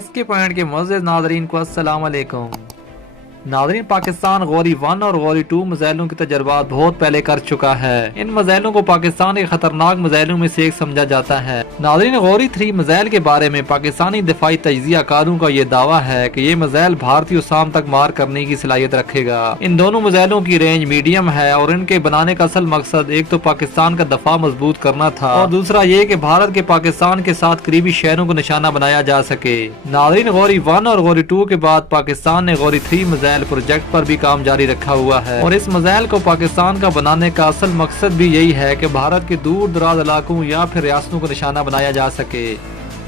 SK point के मुअज़्ज़िज़ नाज़रीन को अस्सलाम वालेकुम। नाज़रीन, पाकिस्तान गौरी 1 और गौरी 2 मिसाइलों के तजर्बात बहुत पहले कर चुका है। इन मिसाइलों को पाकिस्तान के खतरनाक मिसाइलों में से एक समझा जाता है। नाज़रीन, गौरी 3 मिसाइल के बारे में पाकिस्तानी दिफाई तजिया कारों का ये दावा है कि ये मिसाइल भारतीय शाम तक मार करने की सलाहियत रखेगा। इन दोनों मिसाइलों की रेंज मीडियम है और इनके बनाने का असल मकसद एक तो पाकिस्तान का दफा मजबूत करना था और दूसरा ये कि भारत के पाकिस्तान के साथ करीबी शहरों को निशाना बनाया जा सके। नाज़रीन, गौरी 1 और गौरी 2 के बाद पाकिस्तान ने गौरी 3 मिसाइल प्रोजेक्ट पर भी काम जारी रखा हुआ है और इस मिसाइल को पाकिस्तान का बनाने का असल मकसद भी यही है कि भारत के दूर दराज इलाकों या फिर रियासतों को निशाना बनाया जा सके।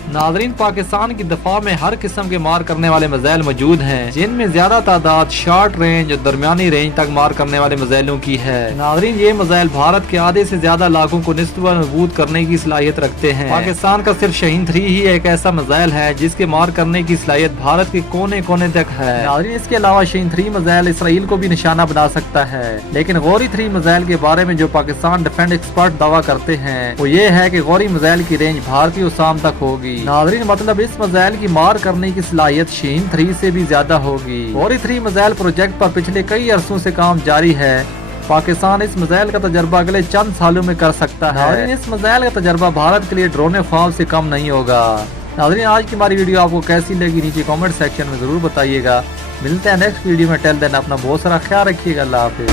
नाज़रीन, पाकिस्तान की दफा में हर किस्म के मार करने वाले मिसाइल मौजूद हैं, जिनमें ज्यादा तादाद शॉर्ट रेंज और दरमियानी रेंज तक मार करने वाले मिसाइलों की है। नाज़रीन, ये मिसाइल भारत के आधे से ज्यादा इलाकों को निस्बतन मजबूत करने की सलाहियत रखते हैं। पाकिस्तान का सिर्फ शाहीन 3 ही एक ऐसा मिसाइल है जिसके मार करने की सलाहियत भारत के कोने कोने तक है। नाज़रीन, इसके अलावा शाहीन 3 मिसाइल इसराइल को भी निशाना बना सकता है, लेकिन गौरी 3 मिसाइल के बारे में जो पाकिस्तान डिफेंस एक्सपर्ट दावा करते हैं वो ये है कि गौरी मिसाइल की रेंज भारतीय शाम तक होगी। नाज़रीन, मतलब इस मिसाइल की मार करने की सलाहियत शाहीन 3 से भी ज्यादा होगी। गौरी 3 मिसाइल प्रोजेक्ट पर पिछले कई अरसों से काम जारी है। पाकिस्तान इस मिसाइल का तजर्बा अगले चंद सालों में कर सकता है। नाज़रीन, इस मिसाइल का तजर्बा भारत के लिए ड्रोन फार्म से कम नहीं होगा। नाज़रीन, आज की हमारी वीडियो आपको कैसी लगी नीचे कमेंट सेक्शन में जरूर बताइएगा। मिलते हैं नेक्स्ट वीडियो में। टिल देन अपना बहुत सारा ख्याल रखिएगा। अल्लाह हाफिज़।